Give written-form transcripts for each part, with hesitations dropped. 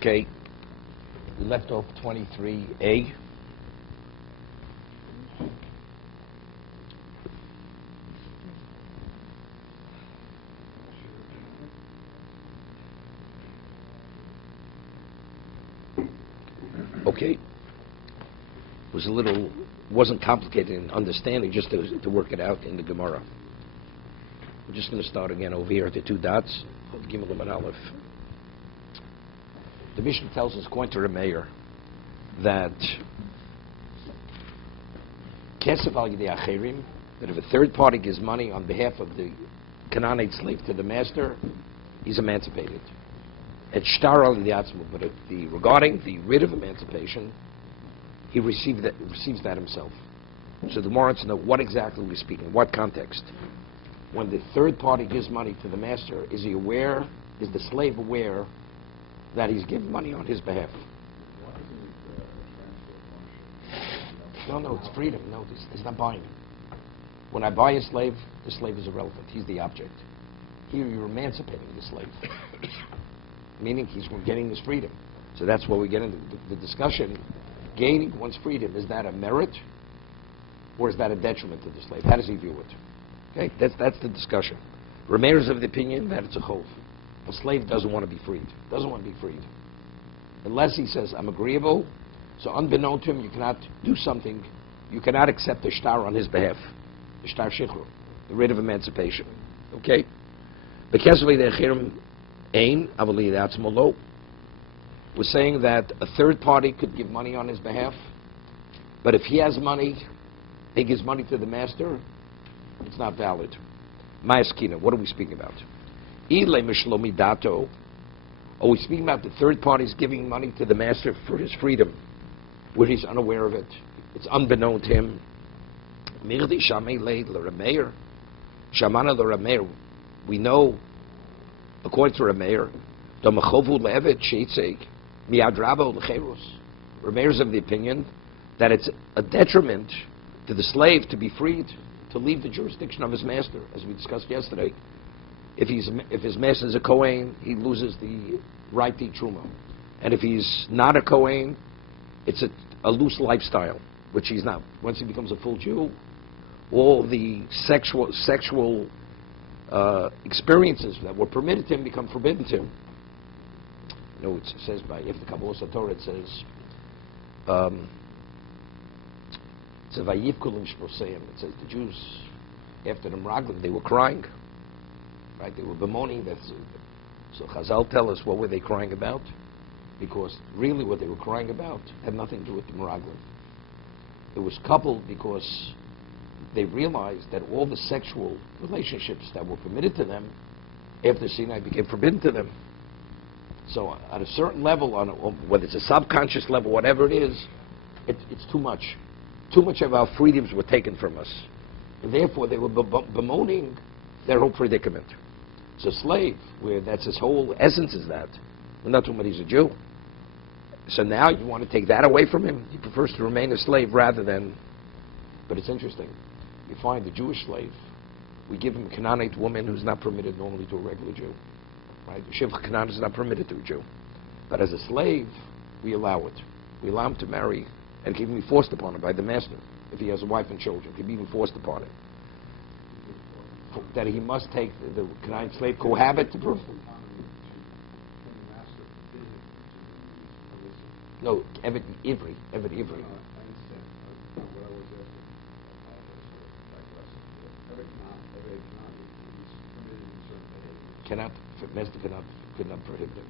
Okay, we left off 23a. Okay, wasn't complicated in understanding, just to work it out in the Gemara. We're just going to start again over here at the two dots, Gimel and Aleph. The Mishnah tells us, according to Rameir, that Kesef al Yidei Acherim, that if a third party gives money on behalf of the Canaanite slave to the master, he's emancipated. Et shtar al Yidei Atzmo, but regarding the writ of emancipation, he receives that himself. So the Gemara wants to know what exactly we're speaking, what context. When the third party gives money to the master, is the slave aware that he's giving money on his behalf? No, it's freedom. No, it's not buying him. When I buy a slave, the slave is irrelevant. He's the object. Here you're emancipating the slave, meaning he's getting his freedom. So that's where we get into the discussion. Gaining one's freedom, is that a merit or is that a detriment to the slave? How does he view it? Okay, that's the discussion. Rameir is of the opinion that it's a chov. A slave doesn't want to be freed. Unless he says, I'm agreeable. So unbeknown to him, you cannot do something. You cannot accept the shtar on his behalf. The shtar shichru, the writ of emancipation. Okay? We're saying that a third party could give money on his behalf, but if he has money, he gives money to the master, it's not valid. Ma'askina, what are we speaking about? Are we speaking about the third parties giving money to the master for his freedom, where he's unaware of it? It's unbeknown to him. We know, according to Rameir, Rameir is of the opinion that it's a detriment to the slave to be freed, to leave the jurisdiction of his master, as we discussed yesterday. If his master is a Kohen, he loses the right to eat truma. And if he's not a Kohen, it's a loose lifestyle, which he's not. Once he becomes a full Jew, all the sexual experiences that were permitted to him become forbidden to him. You know, it says by if the Kabbalah Torah, it says it says the Jews, after the Meraglim, they were crying, right? They were bemoaning. So Chazal tell us, what were they crying about? Because really what they were crying about had nothing to do with the Meraglim. It was coupled because they realized that all the sexual relationships that were permitted to them after Sinai became forbidden to them. So at a certain level, whether it's a subconscious level, whatever it is, it's too much. Too much of our freedoms were taken from us. And therefore, they were bemoaning their whole predicament. So slave, where that's his whole essence is that. We're not talking about he's a Jew. So now you want to take that away from him? He prefers to remain a slave rather than... But it's interesting. You find the Jewish slave, we give him a Canaanite woman who's not permitted normally to a regular Jew. Right? The Shivcha Canaan is not permitted to a Jew. But as a slave, we allow it. We allow him to marry, and it can even be forced upon him by the master. If he has a wife and children, it can be even forced upon him. That he must take the Canaanite slave, cohabit to prove. No, Eved Ivri. Master could not prohibit him.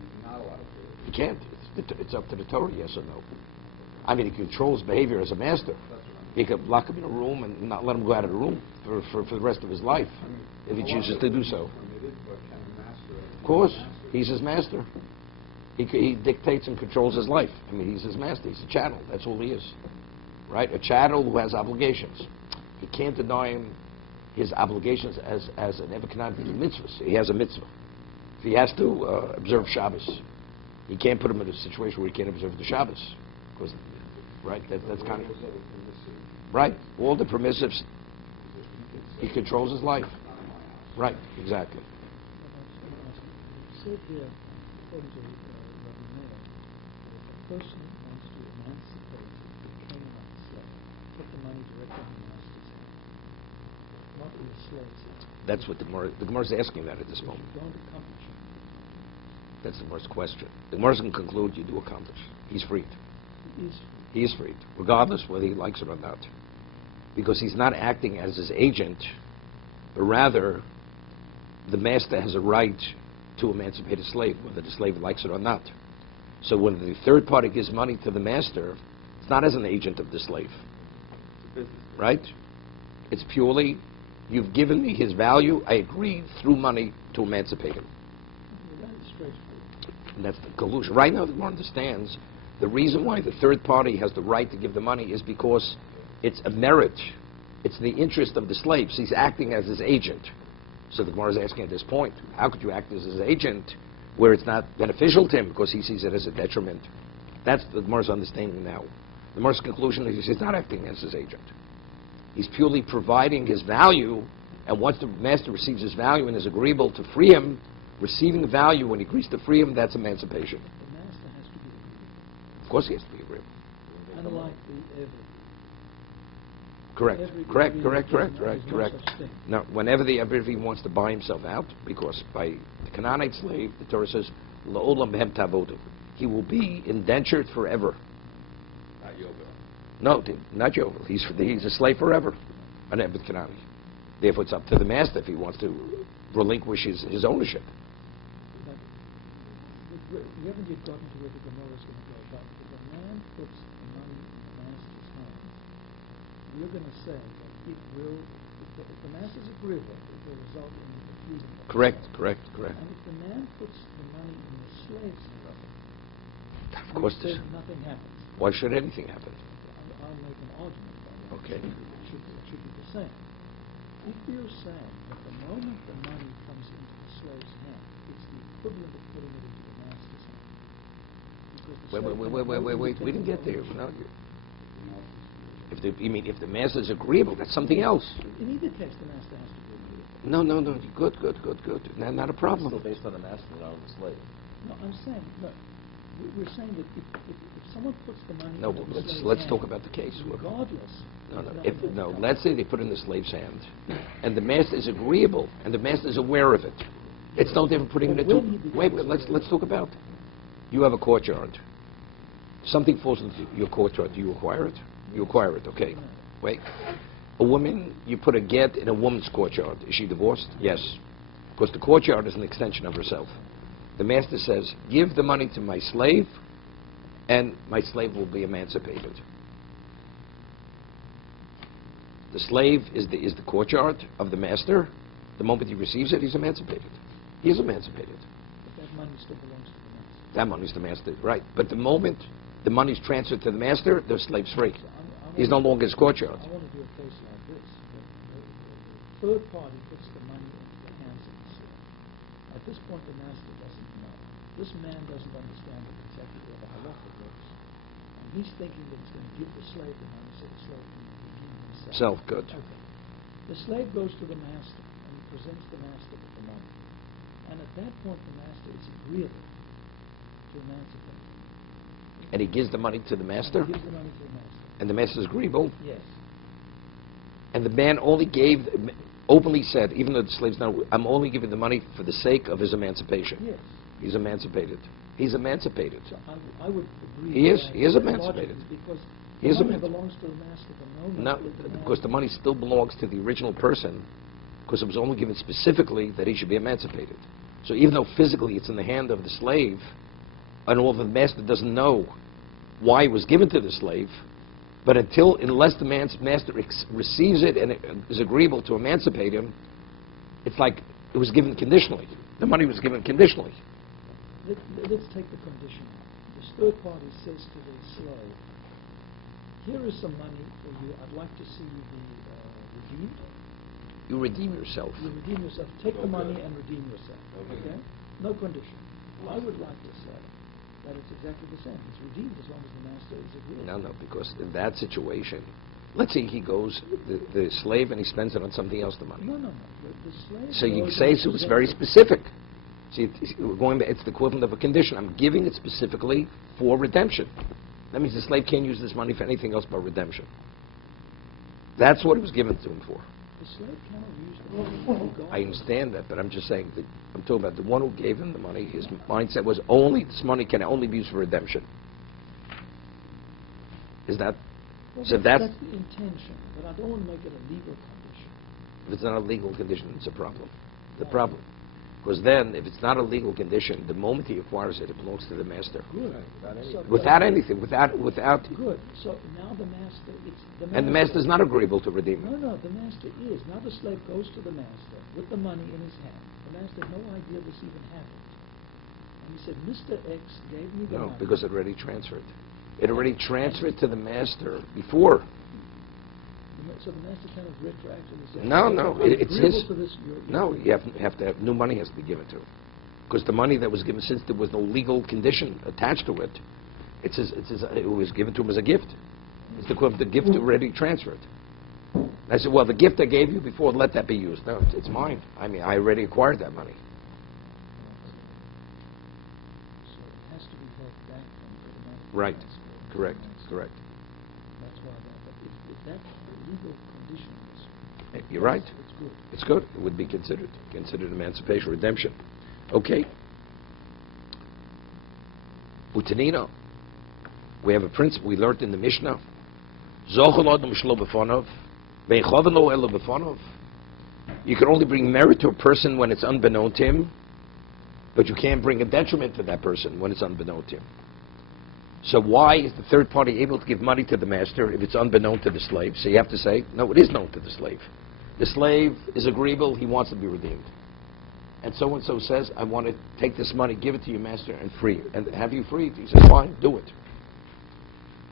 He can't. It's up to the Torah, yes or no. I mean, he controls behavior as a master. He could lock him in a room and not let him go out of the room for the rest of his life, if he chooses to do so. Of course, he's his master. He dictates and controls his life. I mean, he's his master. He's a chattel. That's all he is. Right? A chattel who has obligations. He can't deny him his obligations as an Evakanat mitzvah. He has a mitzvah. If he has to observe Shabbos, he can't put him in a situation where he can't observe the Shabbos. Because, right? That's kind of... Right? All the permissives, he controls his life. Right, exactly. person wants to emancipate the Canaanite slave, put the money directly in the master's hand, not in the slave's hand. That's what the Gemara is asking that at this moment. You don't accomplish it. That's the Gemara's question. The Gemara can conclude you do accomplish. He's freed. He is free. He is freed, regardless whether he likes it or not. Because he's not acting as his agent, but rather the master has a right to emancipate a slave, whether the slave likes it or not. So when the third party gives money to the master, it's not as an agent of the slave. Right? It's purely, you've given me his value, I agreed through money to emancipate him. That is straightforward. And that's the collusion. Right now, the Gemara understands the reason why the third party has the right to give the money is because it's a merit. It's the interest of the slave. So he's acting as his agent. So the Gemara is asking at this point, how could you act as his agent where it's not beneficial to him because he sees it as a detriment? That's the Gemara's understanding now. The Gemara's conclusion is he's not acting as his agent. He's purely providing his value, and once the master receives his value and is agreeable to free him, receiving the value when he agrees to free him, that's emancipation. The master has to be agreeable. Of course he has to be agreeable. Unlike the every. Correct. Every Correct. agreement Correct. is Correct. no- Correct. is no Correct. such thing. Now, whenever the Every wants to buy himself out, because by the Canaanite slave, the Torah says, "La'olam hem tavodu," he will be indentured forever. Not Yovel. No, not Yovel. He's a slave forever, an Ebed Kanani. Therefore, it's up to the master if he wants to relinquish his ownership. But we haven't yet gotten to where the Gemara is going to go. But if a man puts the money in the master's hands, we're going to say that it will, if the master's agreeable, it will result in the freedom of the Correct. slave. Correct. Correct. And if the man puts the money in the slave's hands, Of course, then nothing happens. why should anything happen? I'll make an argument by that. Okay. It should be the same. If you're saying that the moment the money comes into the slave's hand, it's the equivalent of putting it into the master's hand. Because the slave cannot Wait. We didn't get there. ownership. No, if the master's agreeable, that's something else. In either case, the master has to be agreeable. No. Good. Not a problem. Still based on the master, not on the slave. No, I'm saying, look, we're saying that if someone puts the money No, into the slave's let's hand, talk about the case. regardless. No. Let's say they put it in the slave's hand, and the master is agreeable, and the master is aware of it. It's no different putting it But into. when he becomes Wait. Let's talk about. You have a courtyard. Something falls into your courtyard. Do you acquire it? You acquire it. Okay. Wait. A woman, you put a get in a woman's courtyard. Is she divorced? Yes. Because the courtyard is an extension of herself. The master says, give the money to my slave, and my slave will be emancipated. The slave is the courtyard of the master. The moment he receives it, he's emancipated. He is emancipated. But that money still belongs to the master. That money's the master, right. But the moment the money's transferred to the master, the slave's free. He's no longer his courtyard. I want to do a case like this. The third party puts the money into the hands of the slave. At this point, the master doesn't know. This man doesn't understand exactly where the halacha goes. And he's thinking that he's going to give the slave the money so the slave can redeem himself. Good. Okay. The slave goes to the master and he presents the master with the money. And at that point, the master is agreeable to emancipate him. And he gives the money to the master, He gives the money to the master. and the master's agreeable. Yes. And the man openly said, even though the slave's not, I'm only giving the money for the sake of his emancipation. Yes. He's emancipated. He's emancipated. So I would agree. He with is. that. He is The emancipated. logic is Because He is the money emancipated. belongs to the master, but No, because the money still belongs to the original person, because it was only given specifically that he should be emancipated. So even though physically it's in the hand of the slave, and although the master doesn't know why it was given to the slave, but unless the master receives it and is agreeable to emancipate him, it's like it was given conditionally. The money was given conditionally. Let's take the condition. This third party says to the slave, here is some money for you. I'd like to see you be redeemed. You redeem yourself. You redeem yourself. Take the money and redeem yourself. Okay? No condition. I would like to say that it's exactly the same. It's redeemed as long as the master is agreeable. No, because in that situation, let's say he goes, the slave, and he spends it on something else, the money. No. The slave So you goes say and so it's very presents it. specific. See, we're going back, it's the equivalent of a condition. I'm giving it specifically for redemption. That means the slave can't use this money for anything else but redemption. That's what it was given to him for. The slave cannot use the money. I understand that, but I'm just saying that I'm talking about the one who gave him the money. His mindset was only this money can only be used for redemption. Is that? Well, So that's the intention, but I don't want to make it a legal condition. If it's not a legal condition, it's a problem. The problem. Because then, if it's not a legal condition, the moment he acquires it, it belongs to the master. Good. Without anything, without. Good. So now the master, And the master is not agreeable to redeem it. No, the master is. Now the slave goes to the master with the money in his hand. The master had no idea this even happened. And he said, Mr. X gave me the money. No, because it already transferred. It already transferred to the master before. So the master kind of retroactively said, No, it's his. to this, No, you have to have new money has to be given to him. Because the money that was given, since there was no legal condition attached to it, it was given to him as a gift. It's the equivalent of the gift already transferred. I said, well, the gift I gave you before, let that be used. No, it's mine. I mean, I already acquired that money. So it has to be held back from the master. Right. Correct. That's why if that's the legal condition is, You're right. it's good. It's good. It would be considered emancipation, redemption. Okay. Utanino. We have a principle we learned in the Mishnah. You can only bring merit to a person when it's unbeknown to him, but you can't bring a detriment to that person when it's unbeknown to him. So why is the third party able to give money to the master if it's unbeknown to the slave? So you have to say, no, it is known to the slave. The slave is agreeable, he wants to be redeemed. And so-and-so says, I want to take this money, give it to your master, and free you. And have you freed? He says, fine, do it.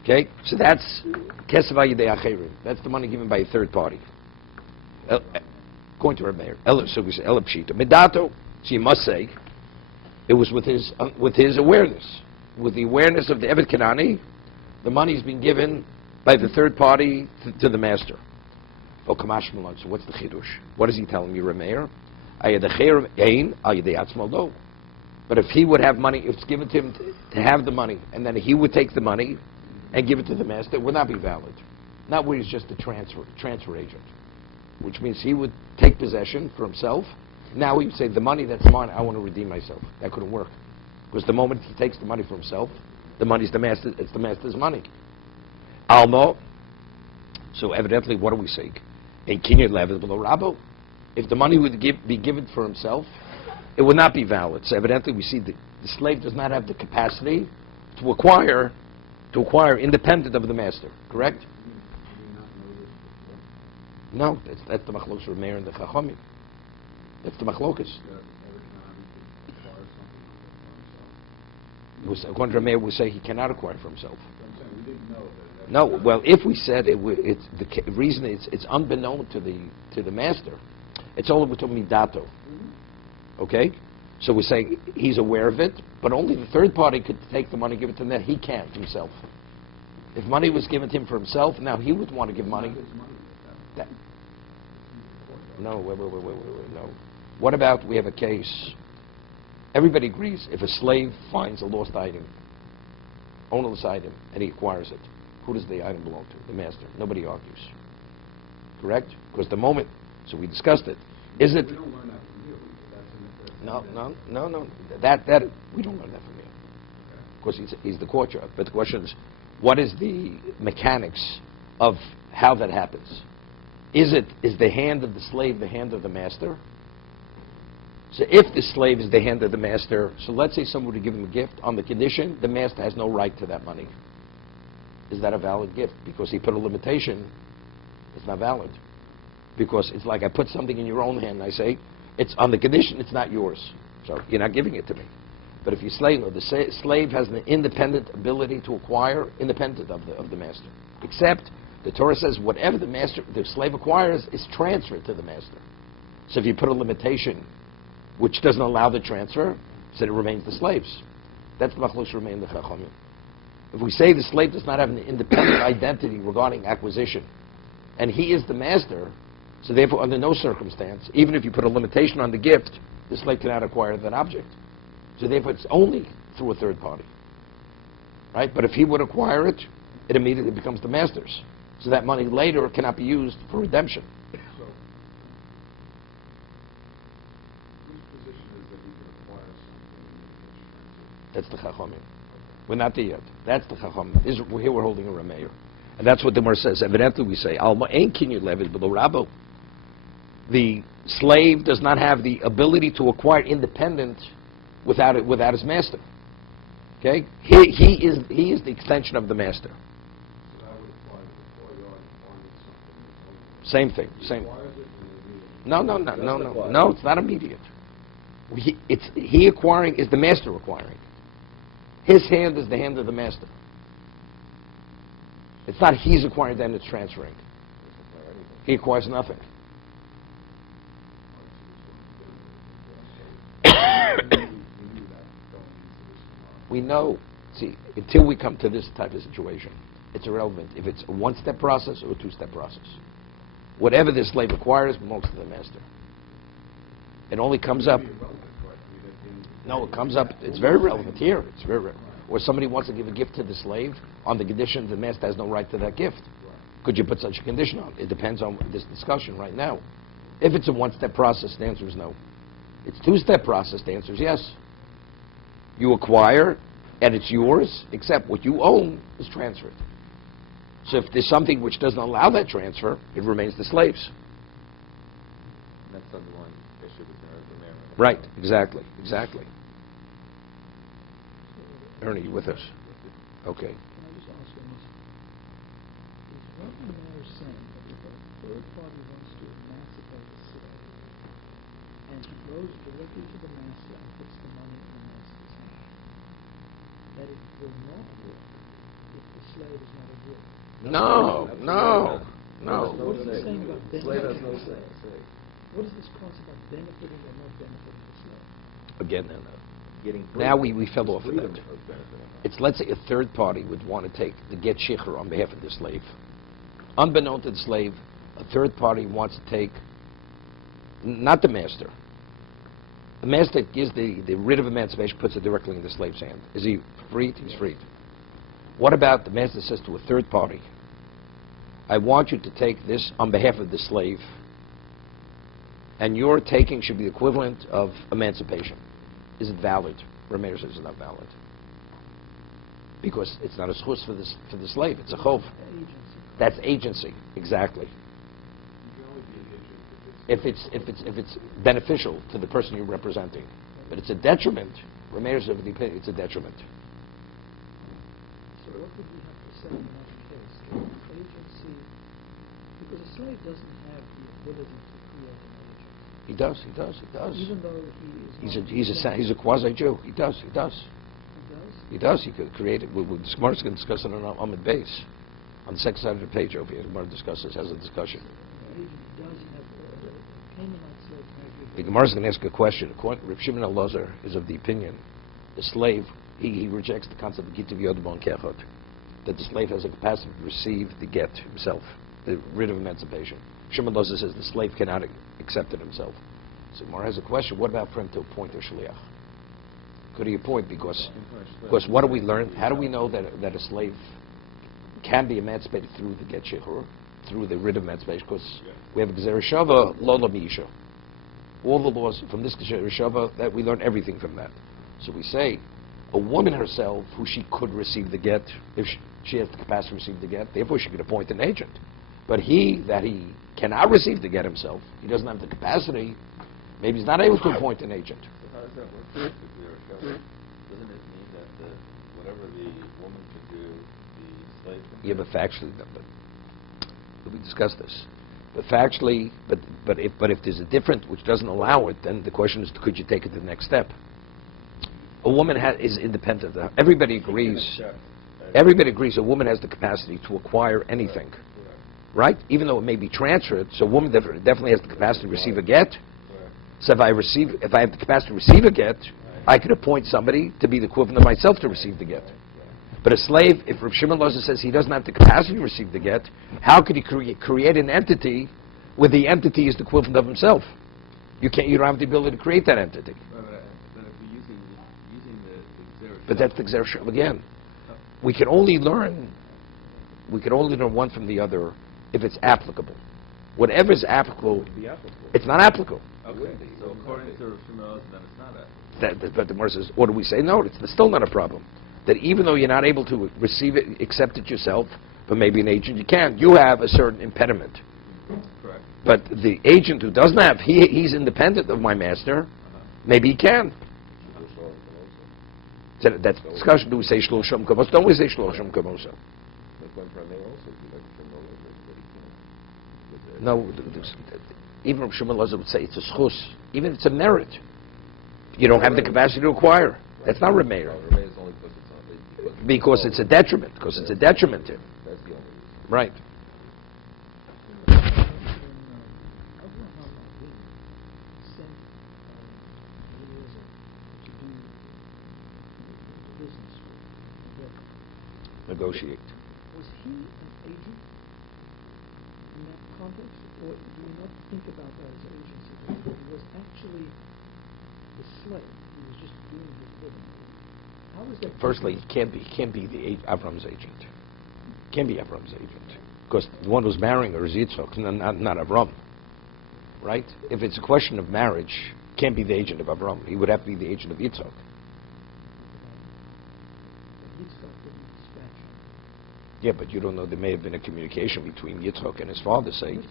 Okay? So that's kesef hayidei acherim. That's the money given by a third party. According to Rabbi Meir. Elapshita. Midato, so you must say, it was with his awareness. With the awareness of the Eved Kanani, the money's been given by the third party to the master. Oh, Kamash Malon. So what's the chidush? What is he telling you, Rabbi Meir? But if he would have money, if it's given to him to have the money, and then he would take the money and give it to the master, it would not be valid. Not where he's just a transfer agent, which means he would take possession for himself. Now he would say, the money that's mine, I want to redeem myself. That couldn't work. Because the moment he takes the money for himself, the money's the master, it's the master's money. Almo. So evidently, what do we say? A kinyan level below Rabo. If the money would be given for himself, it would not be valid. So evidently, we see the slave does not have the capacity to acquire independent of the master. Correct? No, that's the machlokas of Meir and the Chachamim. That's the machlokas. According to Meir, we say he cannot acquire for himself. No, well, if we said it's the reason it's unbeknown to the master, it's all about midato. Okay, so we say he's aware of it, but only the third party could take the money, give it to him. That he can't himself. If money was given to him for himself, now he would want to give money. No, wait, no. What about we have a case? Everybody agrees if a slave finds a lost item, ownerless item, and he acquires it, who does the item belong to? The master. Nobody argues. Correct? Because the moment, so we discussed it. Is it? We don't learn that from you. That's in the No. That we don't learn that from you. Because he's the court judge. But the question is, what is the mechanics of how that happens? Is the hand of the slave the hand of the master? So if the slave is the hand of the master, so let's say someone would give him a gift on the condition the master has no right to that money. Is that a valid gift? Because he put a limitation, it's not valid. Because it's like I put something in your own hand and I say, it's on the condition it's not yours. So you're not giving it to me. But if you slave, the slave has an independent ability to acquire, independent of the master. Except the Torah says whatever the slave acquires is transferred to the master. So if you put a limitation which doesn't allow the transfer, so it remains the slave's. That's the machlokes remain the chachamim. If we say the slave does not have an independent identity regarding acquisition, and he is the master, so therefore under no circumstance, even if you put a limitation on the gift, the slave cannot acquire that object. So therefore it's only through a third party. Right? But if he would acquire it, it immediately becomes the master's. So that money later cannot be used for redemption. So, whose position is that we can acquire something? That's the Chachamim. We're not there yet. That's the Chachamim. Here we're holding a Rameir. And that's what the Gemara says. Evidently we say, Alma ein kinyan levis below Rabbo. The slave does not have the ability to acquire independent without his master. Okay? He is the extension of the master. So that would apply to the 4-yard farming something. Same thing. Same. Acquires it and No. No, it's not immediate. He acquiring is the master acquiring. His hand is the hand of the master. It's not he's acquiring, then it's transferring. He acquires nothing. We know, see, until we come to this type of situation, it's irrelevant if it's a one-step process or a two-step process. Whatever the slave acquires belongs to the master. It only comes up. No, it comes up. It's very relevant here. It's very relevant. Or somebody wants to give a gift to the slave on the condition the master has no right to that gift. Could you put such a condition on? It depends on this discussion right now. If it's a one-step process, the answer is no. It's two-step process, the answer is yes. You acquire, and it's yours, except what you own is transferred. So if there's something which doesn't allow that transfer, it remains the slave's. That's the underlying issue with the marriage. Right, exactly. Ernie, you with us? Okay. Can I just ask you this? Is what the mayor saying that if a third party wants to emancipate a slave, and he goes directly to the master and puts the money in the master's hand, that it will not work if the slave is not a gift? No. What is it saying about Slave has no benefiting? say. What is this concept about benefiting or not benefiting the slave? Again, Getting now we fell off of freedom that. of benefiting. It's, let's say, a third party would want to take the get shichur on behalf of the slave. Unbeknown to the slave, a third party wants to take, not the master. The master gives the writ of emancipation, puts it directly in the slave's hand. Is he freed? He's freed. What about the master says to a third party, I want you to take this on behalf of the slave, and your taking should be the equivalent of emancipation. Is it valid? Rameir says it's not valid. Because it's not a schus for the slave, it's a chov. Agency. That's agency, exactly. You can only be an agent If it's beneficial to the person you're representing. But it's a detriment. Rameir says it's a detriment. So what would we have to say in that case? That agency, because a slave doesn't have the ability to create an agent. He does. Even though he is He's a quasi-Jew. He does. He does? He does. He could create it. The Gemara's going to discuss it on Amud Beis. On the second side of the page over here, the Gemara has a discussion. The agent does have Canaanite slave has The Gemara's going to ask a question. Reb Shimon Elazar is of the opinion the slave, he rejects the concept of Gitav Yod Bon Kechot, that the slave has a capacity to receive the get himself, the writ of emancipation. Shimon Elazar says the slave cannot accept it himself. So Gemara has a question, what about for him to appoint a shliach? Could he appoint? Because what do we learn? How do we know that a slave can be emancipated through the get shechur, through the writ of emancipation? Because we have Gzera Shava, Lola Miisha. All the laws from this Gzera Shava, that we learn everything from that. So we say, a woman herself, who she could receive the get, if she has the capacity to receive the get, therefore she could appoint an agent. But he cannot receive the get himself, he doesn't have the capacity, maybe he's not able to appoint an agent. So how does that work with the Shava? Doesn't it mean that whatever the woman can do, the slave can do? Yeah, but factually, but we discussed this. But factually, but if there's a difference which doesn't allow it, then the question is, could you take it to the next step? A woman is independent. Everybody agrees. Everybody agrees a woman has the capacity to acquire anything, right? Even though it may be transferred. So a woman definitely has the capacity to receive a get. So if I have the capacity to receive a get, I could appoint somebody to be the equivalent of myself to receive the get. But a slave, if Rav Shimon Elazar says he doesn't have the capacity to receive the get, how could he create an entity where the entity is the equivalent of himself? You don't have the ability to create that entity. But if we're using the Xer But that's the Xer Shem again. We can only learn one from the other if it's applicable. Whatever is applicable, Be applicable. it's not applicable. Okay, so according to Rav Shmuel, then it's not that. But the Gemara says, what do we say? No, it's still not a problem. That even though you're not able to receive it, accept it yourself, but maybe an agent you can, you have a certain impediment. Correct. But the agent who doesn't have, he's independent of my master, maybe he can. So that's discussion. Do we say Shloshim Kamos? Don't we say Shloshim Kamosa? No, even Rav Shmuel Elazar would say it's a schus. Even it's a merit. You don't have the capacity to acquire. That's not Remeir. Because it's a detriment. Because it's a detriment to him. That's the only reason. Right. Negotiate. Was he an agent in that context, or do you not think about that as agency? He was actually the slave. He was just doing his living. How is that? Firstly, he can't be Avram's agent. Can't be Avram's agent. Because the one who's marrying her is Yitzchak, not Avram. Right? If it's a question of marriage, can't be the agent of Avram. He would have to be the agent of Yitzchak. Yeah, but you don't know. There may have been a communication between Yitzchak and his father saying. So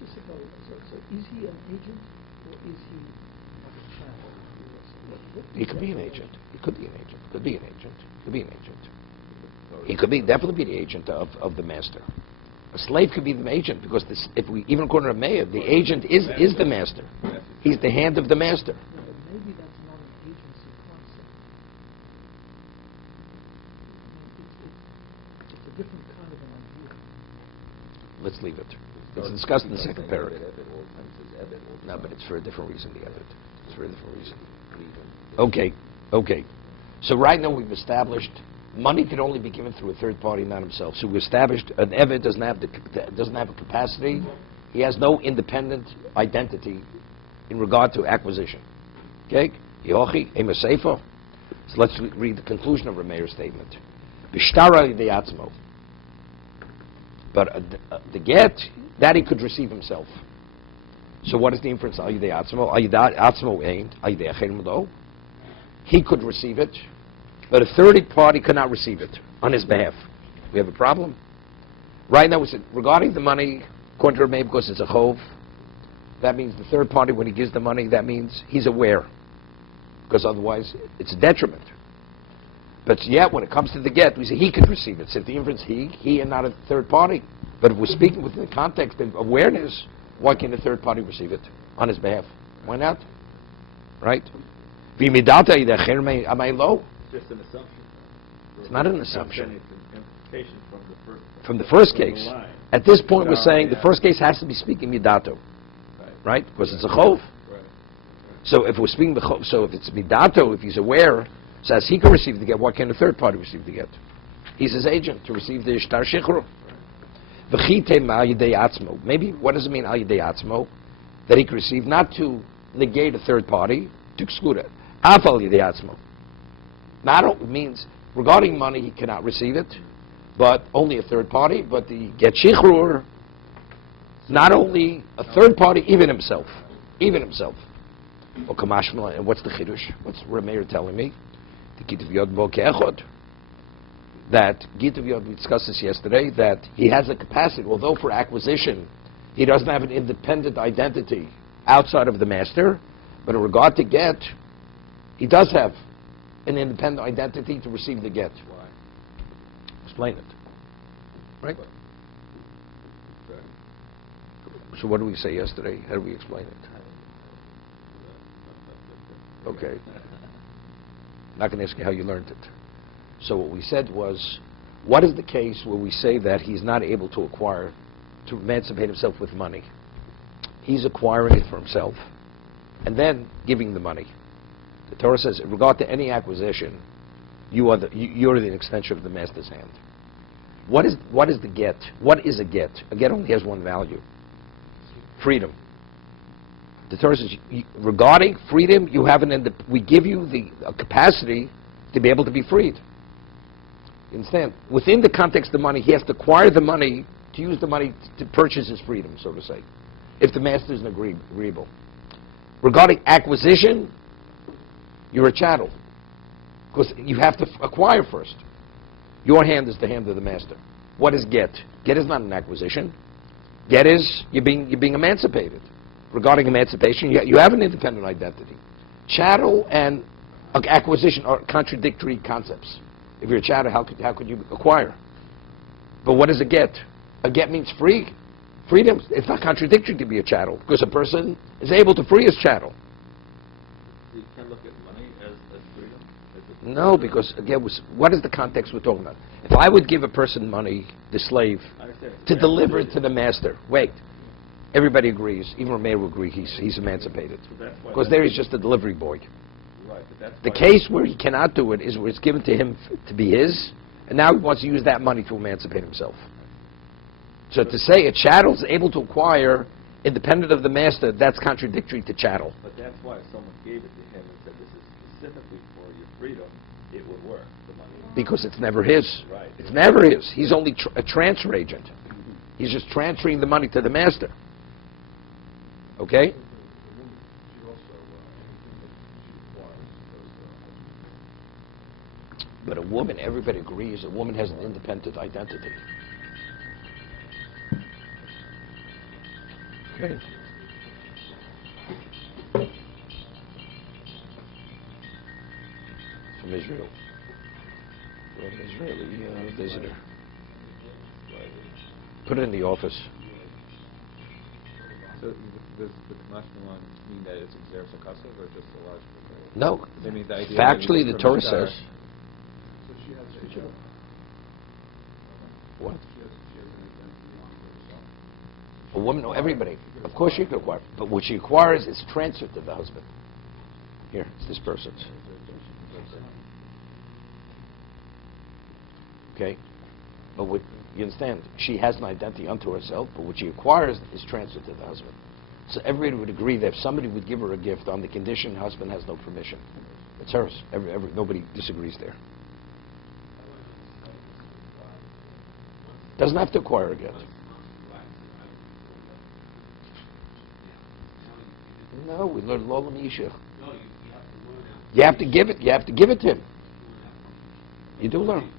is he an agent, or is he like a child? He could be an agent. He could be an agent. Could be an agent. Could be an agent. He could definitely be the agent of the master. A slave could be the agent because if we even according to Meir, the agent is the master. He's the hand of the master. No, but maybe that's not an agency concept. It's a different kind of an idea. Let's leave it. It's discussed in the second paragraph. No, but it's for a different reason. The edit. It's for a different reason. Okay. So right now we've established money can only be given through a third party, not himself. So we established an Eved doesn't have a capacity. He has no independent identity in regard to acquisition. Okay? Yochi, Ema Sefer. So let's read the conclusion of Rameir's statement. Bishtara Yideyatzmo. But the get, that he could receive himself. So what is the inference? Ayideyatzmo. Ayideyatzmo ain't. Ayideyacherim. He could receive it, but a third party cannot receive it on his behalf. We have a problem. Right now, we said regarding the money, according to Rameir, because it's a chov, that means the third party, when he gives the money, that means he's aware, because otherwise it's a detriment. But yet, when it comes to the get, we say he could receive it. So if the inference he and not a third party. But if we're speaking within the context of awareness, why can't a third party receive it on his behalf? Why not? Right? It's just an assumption. It's not an assumption. It's an implication From the first case. line. At this point, we're saying the first case has to be speaking midato, right? Because it's a chov. Right. So if we're speaking so if it's midato, if he's aware, says he can receive the get, why can't a third party receive the get? He's his agent to receive the shtar shichru. Maybe what does it mean al yidei atzmo? That he can receive, not to negate a third party, to exclude it. Af al yidei atzmo. Not means regarding money he cannot receive it, but only a third party. But the get shichrur, not only a third party, even himself. And what's the chidush? What's Rameir telling me? The Gitav Yod Bo Ke'echod. That Gitav Yod, we discussed this yesterday, that he has a capacity, although for acquisition, he doesn't have an independent identity outside of the master, but in regard to get, he does have an independent identity to receive the get. Why? Explain it. Right? So what did we say yesterday? How do we explain it? Okay. Not going to ask you how you learned it. So what we said was, what is the case where we say that he's not able to acquire, to emancipate himself with money? He's acquiring it for himself, and then giving the money. The Torah says, in regard to any acquisition, you're the extension of the master's hand. What is the get? What is a get? A get only has one value: freedom. The Torah says, regarding freedom, you have we give you the capacity to be able to be freed. You understand? Within the context of money, he has to acquire the money, to use the money to purchase his freedom, so to say, if the master isn't agreeable. Regarding acquisition, you're a chattel, because you have to acquire first. Your hand is the hand of the master. What is get? Get is not an acquisition. Get is you're being emancipated. Regarding emancipation, you have an independent identity. Chattel and acquisition are contradictory concepts. If you're a chattel, how could you acquire? But what is a get? A get means free. Freedom. It's not contradictory to be a chattel, because a person is able to free his chattel. You can't look at money as freedom? No, because again, what is the context we're talking about? If I would give a person money, the slave, to deliver it to the master, wait, everybody agrees, even Rameir will agree he's emancipated. Because there he's just a delivery boy. Right, but the case where he cannot do it is where it's given to him to be his, and now he wants to use that money to emancipate himself. So to say a chattel is able to acquire independent of the master, that's contradictory to chattel. But that's why if someone gave it to him and said this is specifically for your freedom, it would work, the money. Because it's never his. Right. It's never his. He's only a transfer agent. He's just transferring the money to the master. Okay? But a woman, everybody agrees, a woman has an independent identity. Okay. From Israel. Well, an Israeli visitor. Put it in the office. So does the Kamashna line mean that it's Xer Sakasa or just a logical? No. They mean the idea Factually, that the Torah says. So she has a What? she has an identity on herself. A woman, no, everybody. Of course she could acquire. But what she acquires is transferred to the husband. Here, it's this person's. Okay? But what, you understand, she has an identity unto herself, but what she acquires is transferred to the husband. So everybody would agree that if somebody would give her a gift on the condition husband has no permission, it's hers. Nobody disagrees there. Doesn't have to acquire a gift. No, we learn Lolam Yishach. You have to give it. You have to give it to him. You do learn.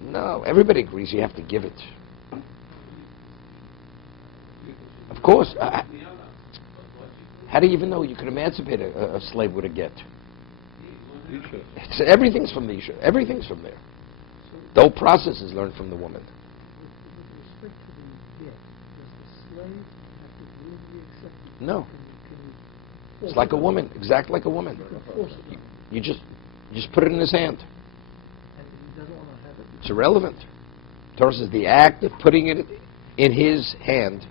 No, everybody agrees you have to give it. Of course. How do you even know you could emancipate a slave with a get? Everything's from the Isha. Everything's from there. The whole process is learned from the woman. With respect to the get, does the slave have to willingly accept it? No. Can It's like a woman, exactly like a woman. force it? You just put it in his hand. And he doesn't want to have it. It's irrelevant. Torah says the act of putting it in his hand,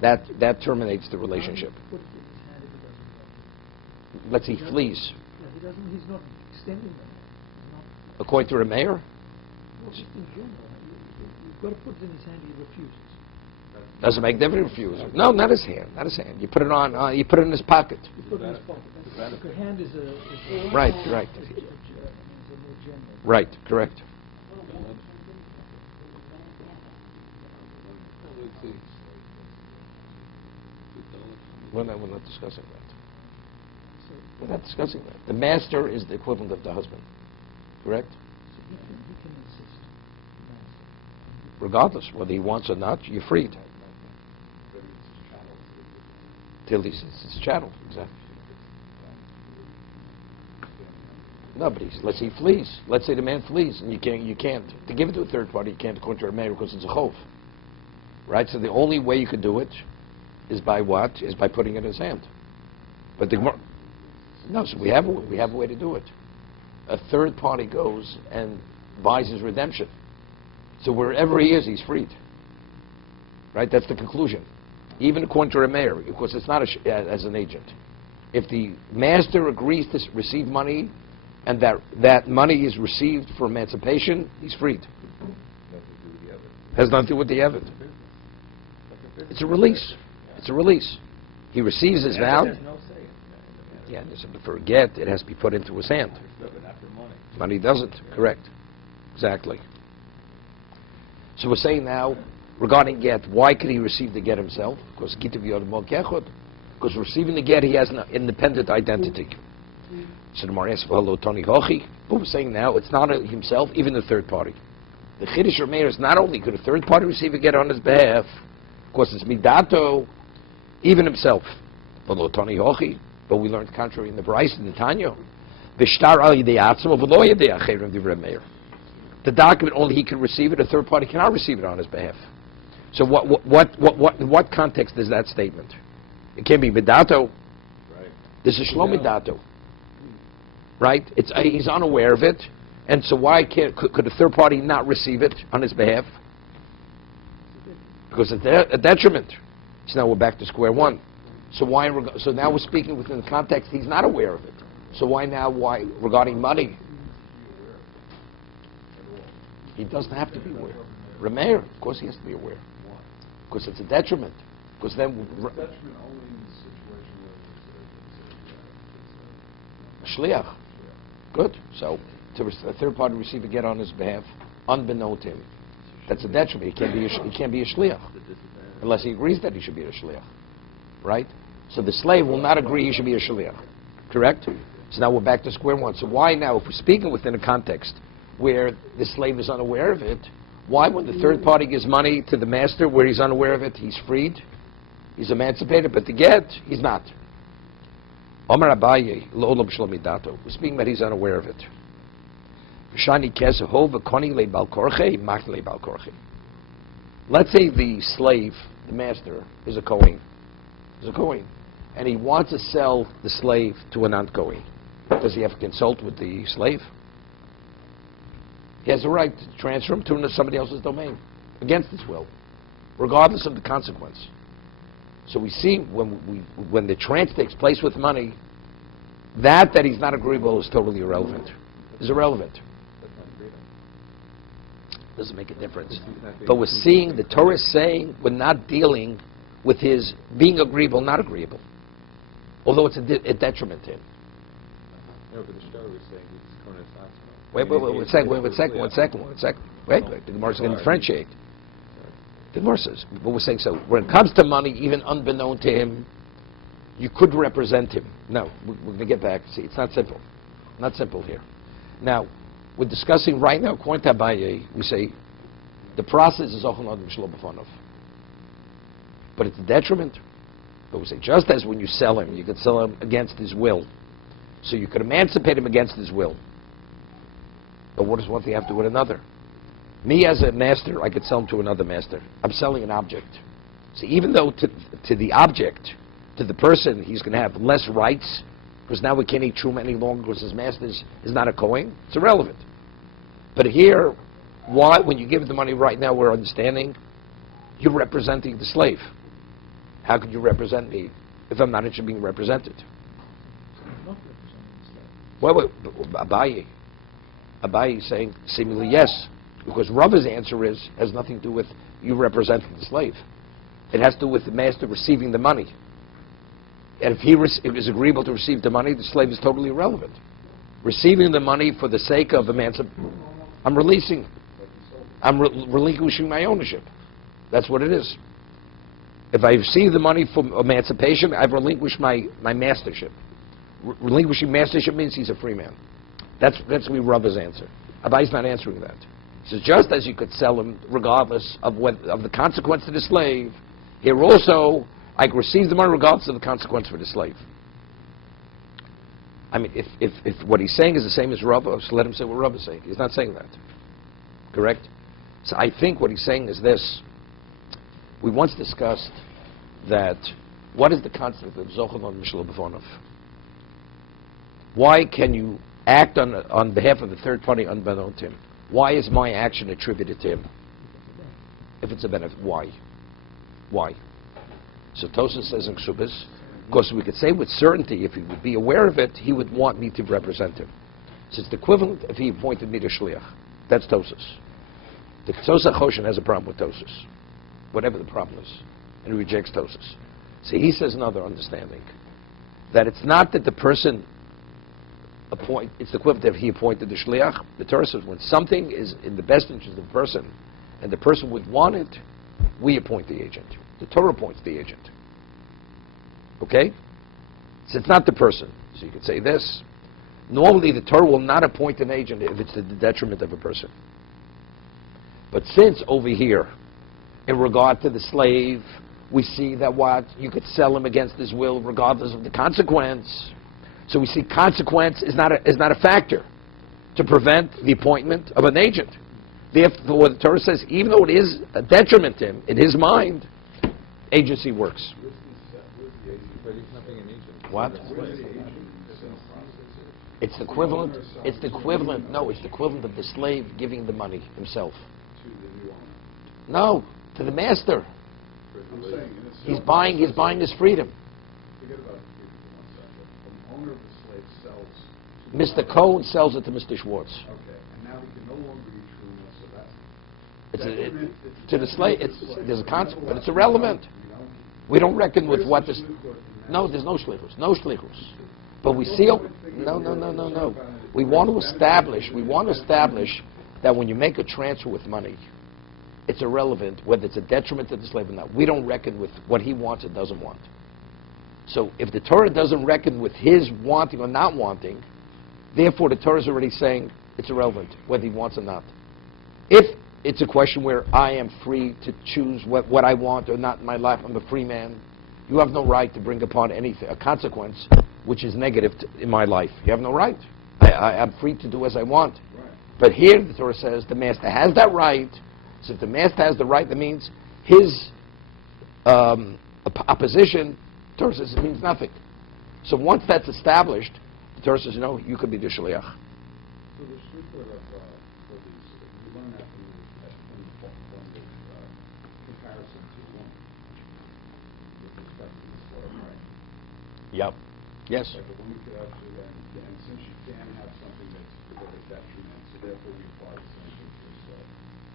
that terminates the relationship. Put it in his hand if he doesn't want it. Let's say he flees. Yeah, he's not extending them. He's not, According to Rameir, well, just in general. You've got to put it in his hand, he refuses. doesn't make difference if he refuses. No, not his hand. Not his hand. You put it on. You put it in his pocket. You put it in his pocket. The hand is a Right. is a more general. Right. Correct. We're not discussing that. We're not discussing that. The master is the equivalent of the husband. Correct? So he can insist. the master. Regardless, whether he wants or not, you're freed. Till it's chattel, exactly. No, but let's say he flees. Let's say the man flees, and you can't. To give it to a third party, you can't according to our mayor because it's a chov. Right? So the only way you could do it is by what? Is by putting it in his hand. But the Gemara... No, so we have a way to do it. A third party goes and buys his redemption. So wherever he is, he's freed. Right? That's the conclusion. Even according to a mayor, because it's not as an agent. If the master agrees to receive money, and that money is received for emancipation, he's freed. Has nothing to do with the Evid. It's a release. It's a release. He receives his vow. There's no say in the matter. Yeah, for a get, it has to be put into his hand. But not for money. Money doesn't. Correct. Exactly. So we're saying now, regarding get, why could he receive the get himself? Because receiving the get, he has an independent identity. So the Gemara asks, "Hello, Tony Hochi." But we're saying now, it's not himself, even the third party. The Chiddush Rameir is not only could a third party receive a get on his behalf, of course it's midato, even himself. Hello, Tony Hochi. But we learned contrary in the Bryce and the Tanya. The document, only he can receive it, a third party cannot receive it on his behalf. So in what context is that statement? It can't be midato. Right. This is shlo midato. Right? He's unaware of it, and so why could a third party not receive it on his behalf? Because it's a detriment. So now we're back to square one. So so now we're speaking within the context, he's not aware of it. So why regarding money? He doesn't have to be aware. Rameir, of course he has to be aware. Because it's a detriment. Because then... Detriment only in the situation where it's Shliach. Good. So to a third party receive a get on his behalf, unbeknown to him. That's a detriment. He can't be a shliach. Unless he agrees that he should be a shliach. Right? So the slave will not agree he should be a shliach. Correct? So now we're back to square one. So why now, if we're speaking within a context where the slave is unaware of it, why when the third party gives money to the master where he's unaware of it, he's freed, he's emancipated, but to get, he's not. Omar Abaye, lo b'shlo midato. We're speaking that he's unaware of it. Let's say the slave, the master, is a Kohen. And he wants to sell the slave to a non-Kohen. Does he have to consult with the slave? He has the right to transfer him to somebody else's domain against his will, regardless of the consequence. So we see when the trance takes place with money, that he's not agreeable is totally irrelevant. Is irrelevant. Doesn't make a difference. But we're seeing the Torah is saying we're not dealing with his being agreeable, not agreeable. Although it's a detriment to him. No, but the Shtar was saying it's Konas Atzma. One second. Wait. The Gemara is going to differentiate. The Gemara says, but we're saying so. When it comes to money, even unbeknown to him, you could represent him. No, we're going to get back. See, it's not simple. Not simple here. Now, we're discussing right now, according to Abaye, we say the process is Ochel Adam Shlo B'Fanov. But it's a detriment. But we say, just as when you sell him, you could sell him against his will. So you could emancipate him against his will. But what does one thing have to do with another? Me as a master, I could sell him to another master. I'm selling an object. So even though to the object, to the person, he's going to have less rights, because now we can't eat truma any longer because his master is not a Kohen, it's irrelevant. But here, why, when you give the money right now, we're understanding, you're representing the slave. How could you represent me if I'm not interested in being represented? Not representing the slave. Abaye is saying seemingly yes, because Rava's answer has nothing to do with you representing the slave. It has to do with the master receiving the money. And if he is agreeable to receive the money, the slave is totally irrelevant. Receiving the money for the sake of emancipation, I'm releasing. I'm relinquishing my ownership. That's what it is. If I receive the money for emancipation, I've relinquished my mastership. Relinquishing mastership means he's a free man. That's Rava's answer. Abaye's not answering that. He says, just as you could sell him regardless of the consequence to the slave, here also, I can receive the money regardless of the consequence for the slave. I mean, if what he's saying is the same as Rava, so let him say what Rava's saying. He's not saying that. Correct? So I think what he's saying is this. We once discussed that what is the concept of Zochel on Mishlo B'Fonov? Why can you act on behalf of the third party unbeknown to him? Why is my action attributed to him? If it's a benefit, why? Why? So Tosas says in Ksubis, because we could say with certainty, if he would be aware of it, he would want me to represent him. So it's the equivalent if he appointed me to Shliach. That's Tosas. The Tosas Choshen has a problem with Tosas, whatever the problem is. and he rejects Tosas. See, he says another understanding, that it's not that the person it's the equivalent of he appointed the shliach. The Torah says when something is in the best interest of the person, and the person would want it, we appoint the agent. The Torah appoints the agent. Okay? So it's not the person. So you could say this. Normally the Torah will not appoint an agent if it's to the detriment of a person. But since over here, in regard to the slave, we see that what? You could sell him against his will regardless of the consequence. So we see consequence is not a factor to prevent the appointment of an agent. Therefore, the Torah says, even though it is a detriment to him, in his mind, agency works. But he's not being an agent. What? It's the equivalent. It's the equivalent. No, it's the equivalent of the slave giving the money himself. No, to the master. He's buying his freedom. Forget about freedom for 1 second. The owner of the slave sells. Mr. Cohen sells it to Mr. Schwartz. Okay, and now he can no longer be true, so It's that's to the slave. There's a concept, but it's irrelevant. We don't reckon with what this. No, there's no shlichus. No shlichus. But we see. No. We want to establish that when you make a transfer with money, it's irrelevant whether it's a detriment to the slave or not. We don't reckon with what he wants or doesn't want. So if the Torah doesn't reckon with his wanting or not wanting, therefore the Torah is already saying it's irrelevant whether he wants or not. If it's a question where I am free to choose what I want or not in my life, I'm a free man, you have no right to bring upon anything, a consequence which is negative in my life. You have no right. I'm free to do as I want. right. But here the Torah says the master has that right. So if the master has the right, that means his opposition, the Torah says it means nothing. So once that's established, the Torah says, no, you could be the shliach. So the shlichut of for these, you learn that from the comparison to a woman with respect to the slave, right? Yep. Yes. Like a woman could actually, and since she can have something that's of a detriment, so therefore we apply the same thing to a slave.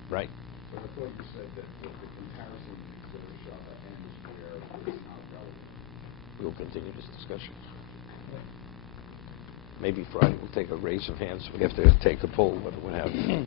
Right. But I thought you said that the comparison of the Shabbat and is where it's not relevant. We'll continue this discussion. Maybe Friday we'll take a raise of hands. We have to take a poll whether we have.